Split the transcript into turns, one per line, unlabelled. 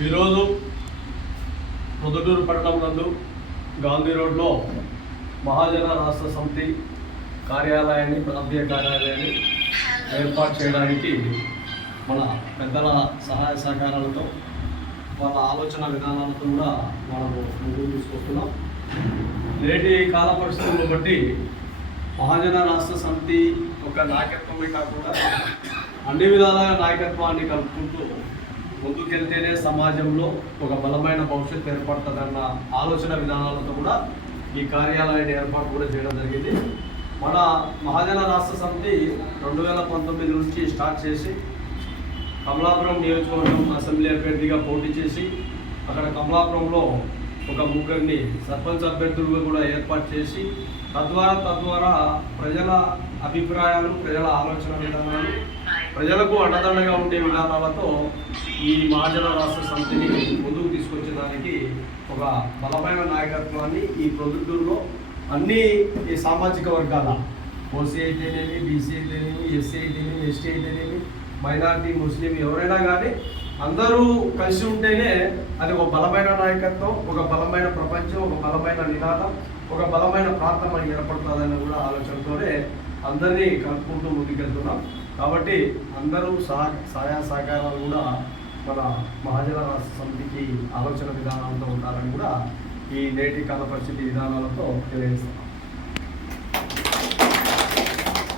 ఈరోజు పొద్దుటూరు పట్టణం నందు గాంధీ రోడ్లో మహాజన రాష్ట్ర సమితి కార్యాలయాన్ని ప్రాంతీయ కార్యాలయాన్ని ఏర్పాటు చేయడానికి మన పెద్దల సహాయ సహకారాలతో వాళ్ళ ఆలోచన విధానాలతో కూడా మనము ముందుకు తీసుకొస్తున్నాం. నేటి కాల పరిస్థితులను బట్టి మహాజన రాష్ట్ర సమితి ఒక నాయకత్వమే కాకుండా అన్ని విధాల నాయకత్వాన్ని కలుపుకుంటూ ముందుకెళ్తేనే సమాజంలో ఒక బలమైన భవిష్యత్తు ఏర్పడుతుందన్న ఆలోచన విధానాలతో కూడా ఈ కార్యాలయాన్ని ఏర్పాటు కూడా చేయడం జరిగింది. మన మహాజన రాష్ట్ర సమితి రెండు వేల పంతొమ్మిది నుంచి స్టార్ట్ చేసి కమలాపురం నియోజకవర్గం అసెంబ్లీ అభ్యర్థిగా పోటీ చేసి అక్కడ కమలాపురంలో ఒక ముగ్గురిని సర్పంచ్ అభ్యర్థులుగా కూడా ఏర్పాటు చేసి తద్వారా తద్వారా ప్రజల అభిప్రాయాలు ప్రజల ఆలోచన విధానాలు ప్రజలకు అండదండగా ఉండే విధానాలతో ఈ మహాజన రాష్ట్ర సమితిని ముందుకు తీసుకొచ్చేదానికి ఒక బలమైన నాయకత్వాన్ని ఈ ప్రొద్దుటూరులో అన్ని ఈ సామాజిక వర్గాల ఓసీ అయితేనేమి బీసీ అయితేనేమి ఎస్సీ అయితేనేమి ఎస్టీ అయితేనేమి మైనార్టీ ముస్లిం ఎవరైనా కానీ అందరూ కలిసి ఉంటేనే అది ఒక బలమైన నాయకత్వం ఒక బలమైన ప్రపంచం ఒక బలమైన నినాదం ఒక బలమైన ప్రాంతం అని ఏర్పడుతుందని కూడా ఆలోచనతోనే అందరినీ కలుపుకుంటూ ముందుకెళ్తున్నాం. కాబట్టి అందరూ సహా సహాయ సహకారాలు కూడా మన మహాజన రాష్ట్ర సమితికి ఆలోచన విధానాలతో ఉండాలని కూడా ఈ నేటి కాల పరిస్థితి విధానాలతో తెలియజేస్తున్నాం.